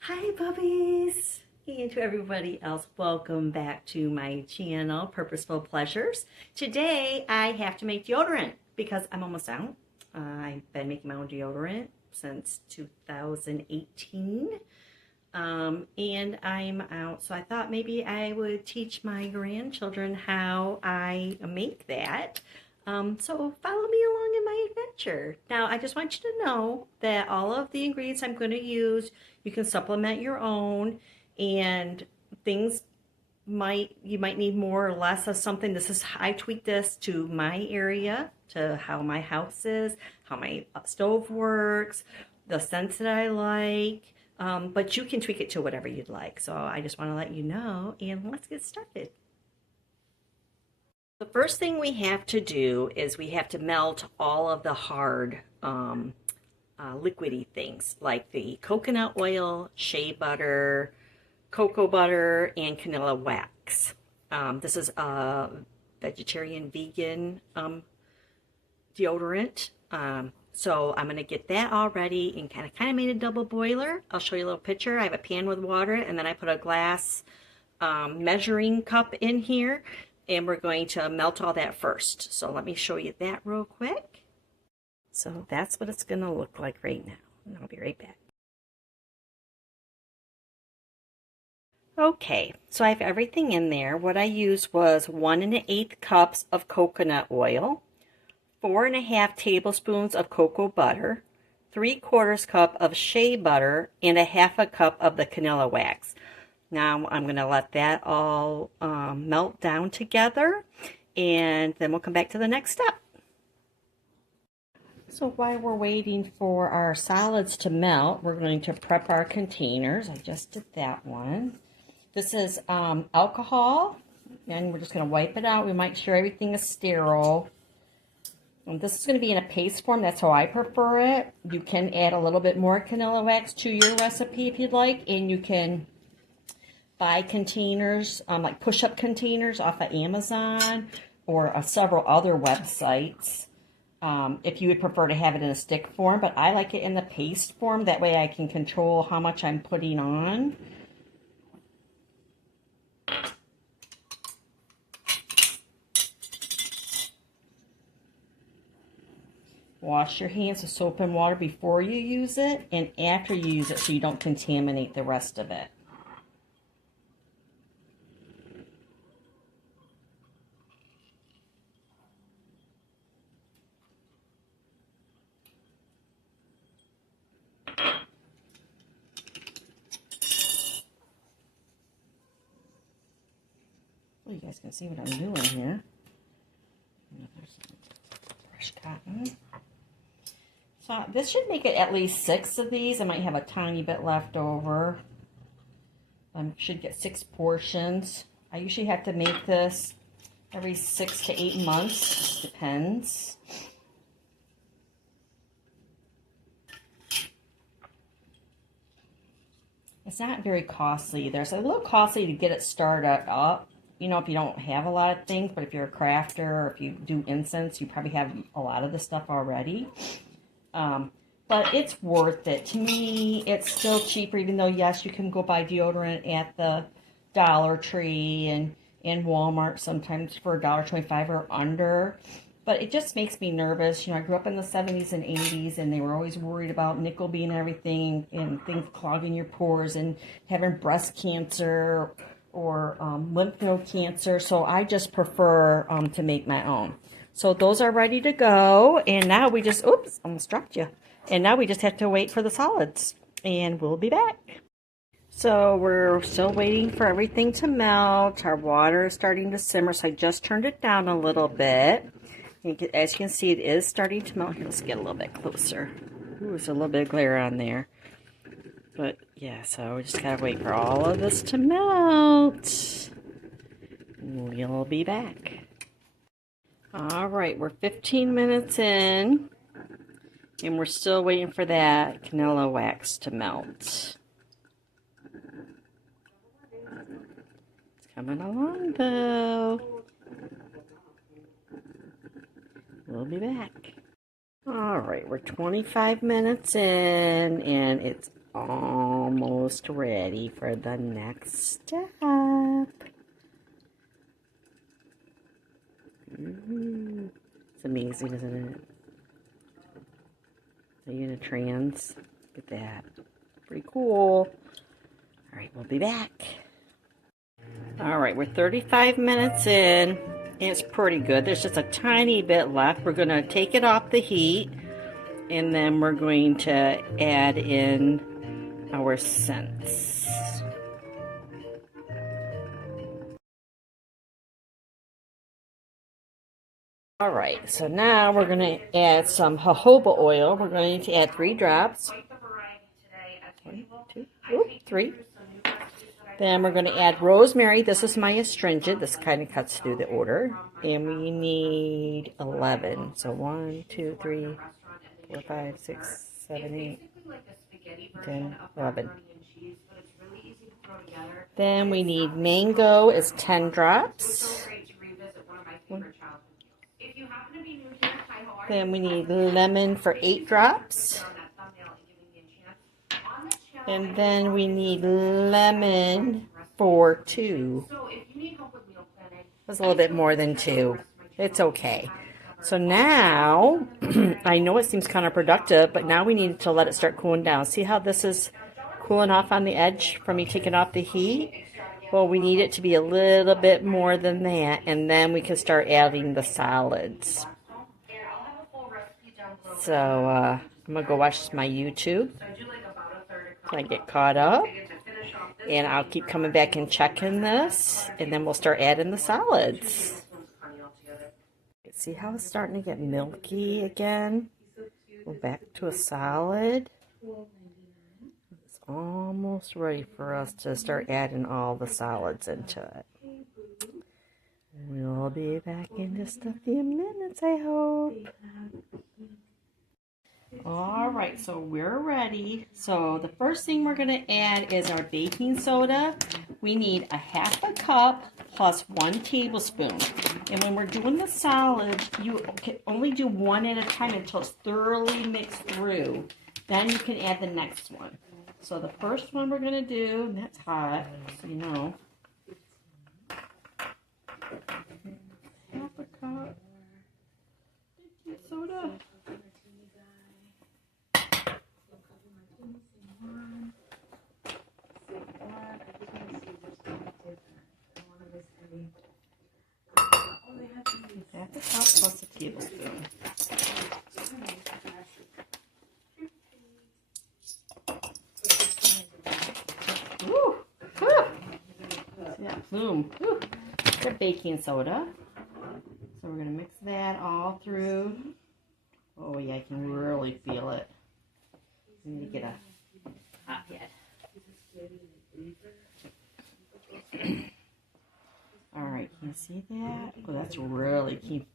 Hi puppies! And to everybody else, welcome back to my channel, Purposeful Pleasures. Today I have to make deodorant because I'm almost out. I've been making my own deodorant since 2018. And I'm out, so I thought maybe I would teach my grandchildren how I make that. So follow me along in my adventure. Now, I just want you to know that all of the ingredients I'm going to use, you can supplement your own, and things you might need more or less of something. I tweak this to my area, to how my house is, how my stove works, the scents that I like. But you can tweak it to whatever you'd like. So I just want to let you know, and let's get started. The first thing we have to do is we have to melt all of the hard liquidy things like the coconut oil, shea butter, cocoa butter, and vanilla wax. This is a vegetarian vegan deodorant. So I'm going to get that all ready and kind of made a double boiler. I'll show you a little picture. I have a pan with water, and then I put a glass measuring cup in here, and we're going to melt all that first. So let me show you that real quick. So that's what it's going to look like right now, and I'll be right back. Okay, so I have everything in there. What I used was 1 1/8 cups of coconut oil, 4 1/2 tablespoons of cocoa butter, 3/4 cup of shea butter, and 1/2 cup of the vanilla wax. Now I'm going to let that all melt down together, and then we'll come back to the next step. So while we're waiting for our solids to melt, we're going to prep our containers. I just did that one. This is alcohol, and we're just going to wipe it out. We might make sure everything is sterile. And this is going to be in a paste form. That's how I prefer it. You can add a little bit more vanilla wax to your recipe if you'd like, and you can buy containers, like push-up containers off of Amazon or several other websites. If you would prefer to have it in a stick form, but I like it in the paste form. That way I can control how much I'm putting on. Wash your hands with soap and water before you use it and after you use it so you don't contaminate the rest of it. Well, you guys can see what I'm doing here. Fresh cotton. So this should make it at least 6 of these. I might have a tiny bit left over. Should get 6 portions. I usually have to make this every 6 to 8 months. Depends. It's not very costly either. It's a little costly to get it started up, you know, if you don't have a lot of things, but if you're a crafter or if you do incense, you probably have a lot of the stuff already. But it's worth it. To me, it's still cheaper, even though, yes, you can go buy deodorant at the Dollar Tree and Walmart sometimes for $1.25 or under. But it just makes me nervous. You know, I grew up in the 70s and 80s, and they were always worried about nickel being everything and things clogging your pores and having breast cancer or lymph node cancer. So I just prefer to make my own. So those are ready to go. And now we just, oops, almost dropped you. And now we just have to wait for the solids. And we'll be back. So we're still waiting for everything to melt. Our water is starting to simmer, so I just turned it down a little bit. As you can see, it is starting to melt. Here, let's get a little bit closer. Ooh, there's a little bit of glare on there. But yeah, so we just gotta wait for all of this to melt. We'll be back. All right, we're 15 minutes in, and we're still waiting for that vanilla wax to melt. It's coming along though. We'll be back. All right, we're 25 minutes in, and it's almost ready for the next step. It's amazing, isn't it? The Unitrans. Look at that. Pretty cool. All right, we'll be back. All right, we're 35 minutes in. It's pretty good. There's just a tiny bit left. We're going to take it off the heat, and then we're going to add in our scents. All right, so now we're going to add some jojoba oil. We're going to add 3 drops. 1, 2, 3. Then we're going to add rosemary. This is my astringent. This kind of cuts through the odor. And we need 11. So 1, 2, 3, 4, 5, 6, 7, 8, 10, 11. Then we need mango is 10 drops. Then we need lemon for 8 drops. And then we need lemon for 2. That's a little bit more than 2. It's okay. So now, I know it seems counterproductive, but now we need to let it start cooling down. See how this is cooling off on the edge from me taking off the heat? Well, we need it to be a little bit more than that, and then we can start adding the solids. So, I'm going to go watch my YouTube. I get caught up, and I'll keep coming back and checking this, and then we'll start adding the solids. See how it's starting to get milky again? Go back to a solid. It's almost ready for us to start adding all the solids into it. We'll be back in just a few minutes, I hope. All right, so we're ready. So the first thing we're going to add is our baking soda. We need a 1/2 cup plus 1 tablespoon. And when we're doing the solid, you can only do one at a time until it's thoroughly mixed through. Then you can add the next one. So the first one we're going to do, and that's hot, so you know. 1/2 cup baking soda. Half a cup plus a tablespoon. Woo! See that plume? Woo! The baking soda. So we're going to mix that all through. Oh yeah, I can really feel it. We need to get a hot head. Alright, can you see that? Oh, that's really key.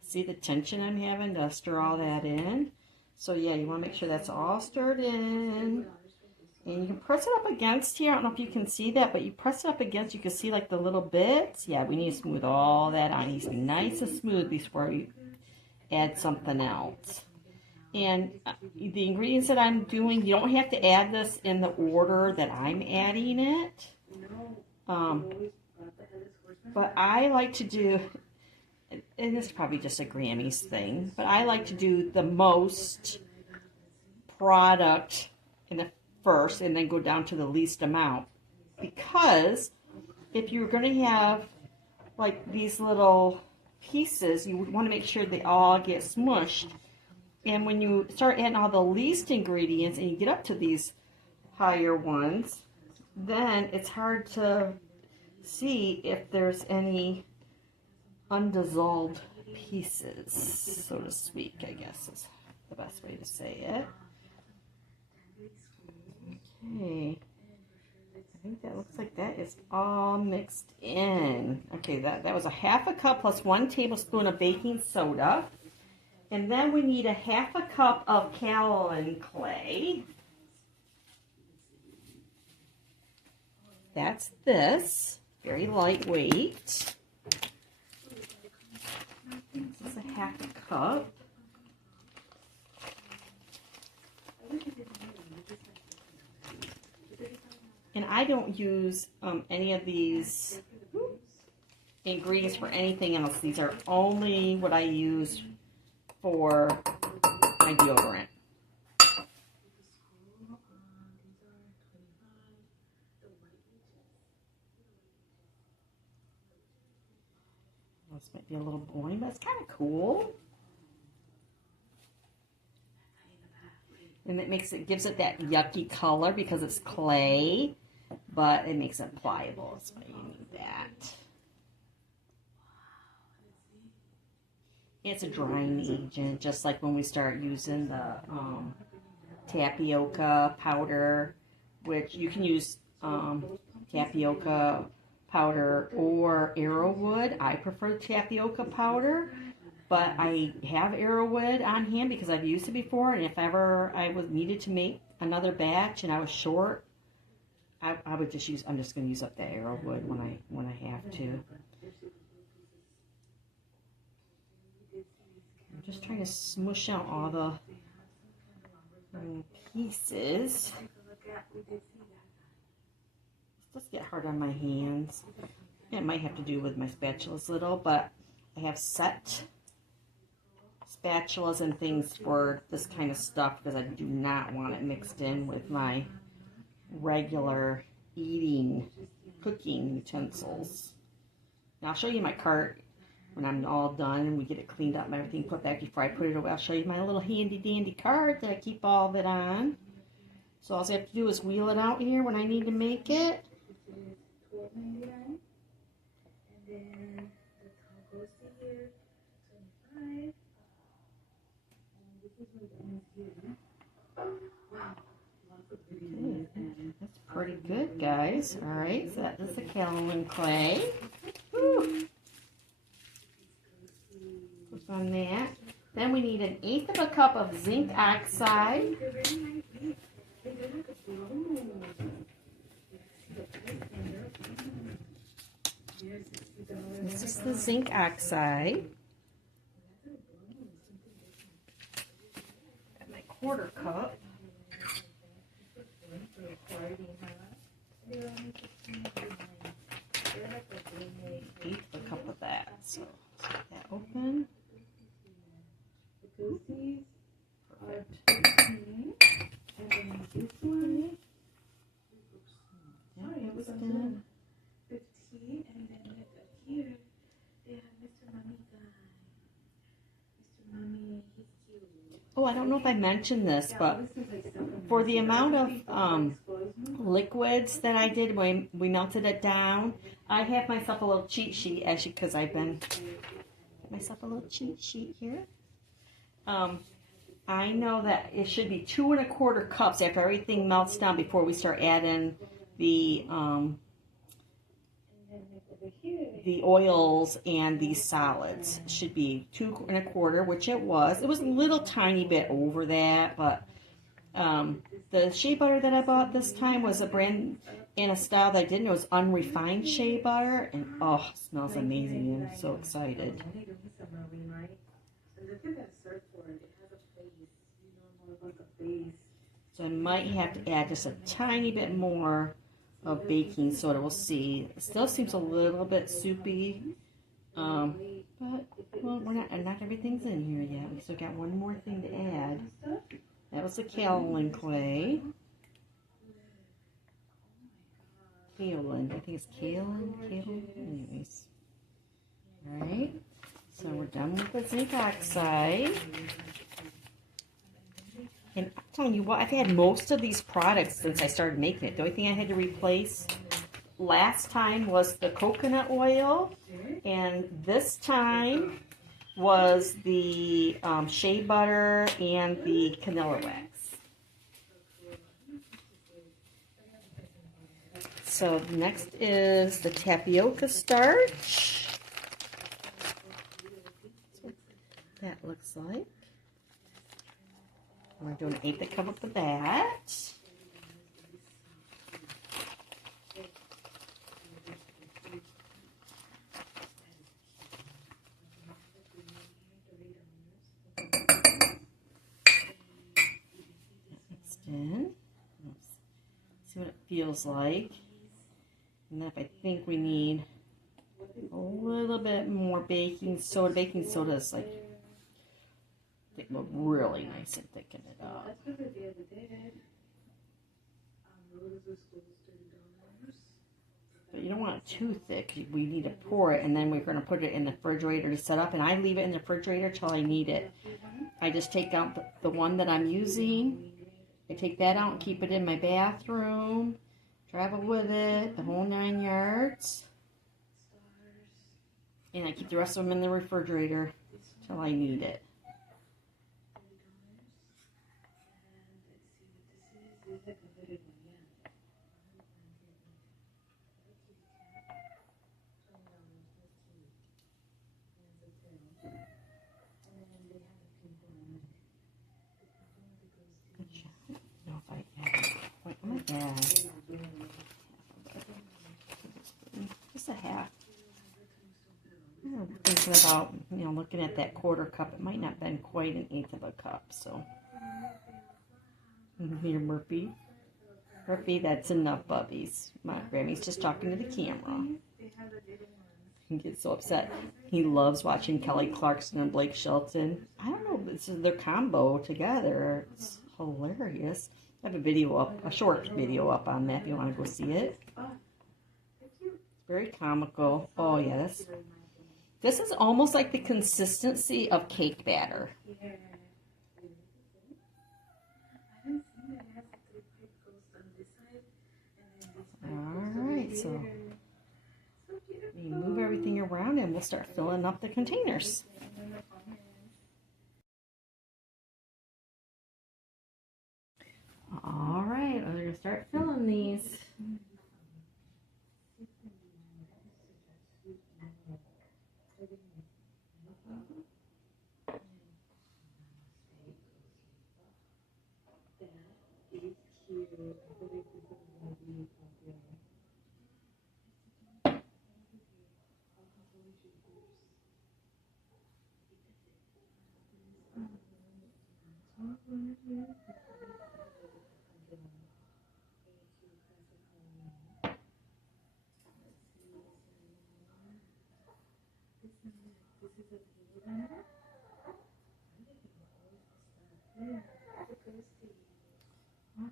See the tension I'm having to stir all that in? So yeah, you want to make sure that's all stirred in. And you can press it up against here. I don't know if you can see that, but you press it up against, you can see like the little bits. Yeah, we need to smooth all that on. It needs to be nice and smooth before you add something else. And the ingredients that I'm doing, you don't have to add this in the order that I'm adding it. But I like to do, and this is probably just a Grammys thing, but I like to do the most product in the first and then go down to the least amount. Because if you're going to have like these little pieces, you would want to make sure they all get smushed. And when you start adding all the least ingredients and you get up to these higher ones, then it's hard to see if there's any undissolved pieces, so to speak, I guess is the best way to say it. Okay, I think that looks like that is all mixed in. Okay, that was a 1/2 cup plus 1 tablespoon of baking soda. And then we need a 1/2 cup of kaolin clay. That's this. Very lightweight. This is a 1/2 cup. And I don't use any of these ingredients for anything else. These are only what I use for my deodorant. This might be a little boring, but it's kind of cool. And it gives it that yucky color because it's clay, but it makes it pliable. That's why you need that. It's a drying agent, just like when we start using the tapioca powder, which you can use tapioca powder or arrowwood. I prefer tapioca powder, but I have arrowwood on hand because I've used it before, and if ever I was needed to make another batch and I was short, I would just use. I'm just going to use up the arrowwood when I have to. I'm just trying to smush out all the pieces. This does get hard on my hands. It might have to do with my spatulas a little, but I have set spatulas and things for this kind of stuff because I do not want it mixed in with my regular cooking utensils. And I'll show you my cart when I'm all done and we get it cleaned up and everything put back before I put it away. I'll show you my little handy dandy cart that I keep all of it on. So all I have to do is wheel it out here when I need to make it. That's pretty good, guys. All right, so that is the kaolin clay. Whew. Click on that. Then we need 1/8 of a cup of zinc oxide. This is the zinc oxide. Got my 1/4 cup. 1/8 of a cup of that. So let's get that open. Perfect. And then this one. That was done. 15, and then here they have Mr. Mummy guy. Mr. Mummy, he's cute. Oh, I don't know if I mentioned this, but for the amount of liquids that I did when we melted it down, I have myself a little cheat sheet, because I've been myself a little cheat sheet here. I know that it should be 2 1/4 cups after everything melts down before we start adding the oils and the solids. Should be 2 1/4, which it was. It was a little tiny bit over that, but the shea butter that I bought this time was a brand in a style that I didn't know was unrefined shea butter, and oh, it smells amazing. I'm so excited. So I might have to add just a tiny bit more of baking soda. We'll see. It still seems a little bit soupy, but well, not everything's in here yet. We still got one more thing to add. That was the kaolin clay. Kaolin. I think it's kaolin. Anyways. Alright. So we're done with the zinc oxide. And I'm telling you what, I've had most of these products since I started making it. The only thing I had to replace last time was the coconut oil. And this time was the shea butter and the vanilla wax. So next is the tapioca starch. That's what that looks like. We're doing 1/8 cup of that. feels like. And if I think we need a little bit more baking soda. Baking soda is like, it look really nice and thicken it up. But you don't want it too thick. We need to pour it, and then we're going to put it in the refrigerator to set up. And I leave it in the refrigerator till I need it. I just take out the one that I'm using. I take that out and keep it in my bathroom. Travel with it, the whole 9 yards. And I keep the rest of them in the refrigerator till I need it. Just a half. I'm thinking about, looking at that quarter cup. It might not have been quite an eighth of a cup, so. Here, Murphy. Murphy, that's enough, bubbies. My Grammy's just talking to the camera. He gets so upset. He loves watching Kelly Clarkson and Blake Shelton. I don't know, this is their combo together. It's hilarious. I have a video up, a short video up on that if you want to go see it. It's very comical. Oh yeah, this is almost like the consistency of cake batter. Alright, so we move everything around and we'll start filling up the containers. Alright, we're going to start filling these.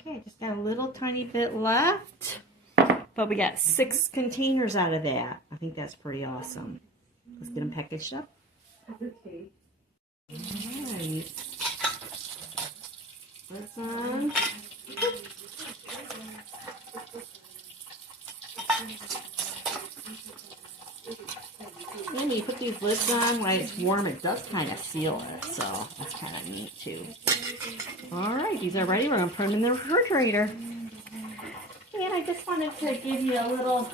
Okay, just got a little tiny bit left, but we got 6 containers out of that. I think that's pretty awesome. Let's get them packaged up. Okay. Alright. Lids on. And you put these lids on while it's warm, it does kind of seal it, so that's kind of neat too. Alright, these are ready. We're going to put them in the refrigerator. And I just wanted to give you a little,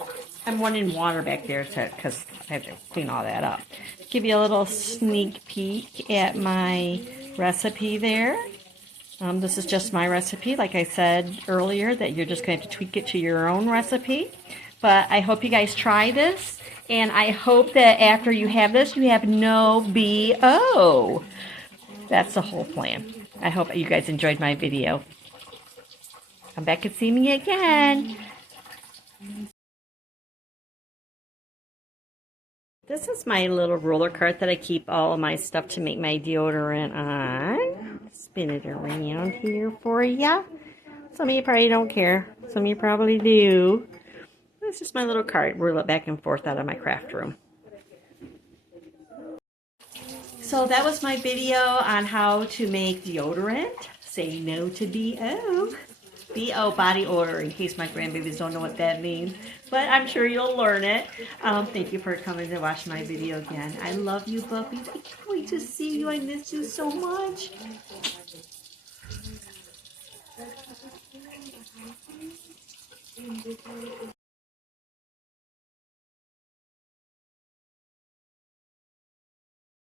I'm wanting water back there because I have to clean all that up. Give you a little sneak peek at my recipe there. This is just my recipe, like I said earlier, that you're just going to have to tweak it to your own recipe. But I hope you guys try this, and I hope that after you have this, you have no BO. That's the whole plan. I hope you guys enjoyed my video. Come back and see me again. This is my little roller cart that I keep all of my stuff to make my deodorant on. Spin it around here for ya. Some of you probably don't care. Some of you probably do. It's just my little cart. Roll it back and forth out of my craft room. So that was my video on how to make deodorant. Say no to BO. BO, body odor, in case my grandbabies don't know what that means. But I'm sure you'll learn it. Thank you for coming to watch my video again. I love you, puppies. I can't wait to see you. I miss you so much.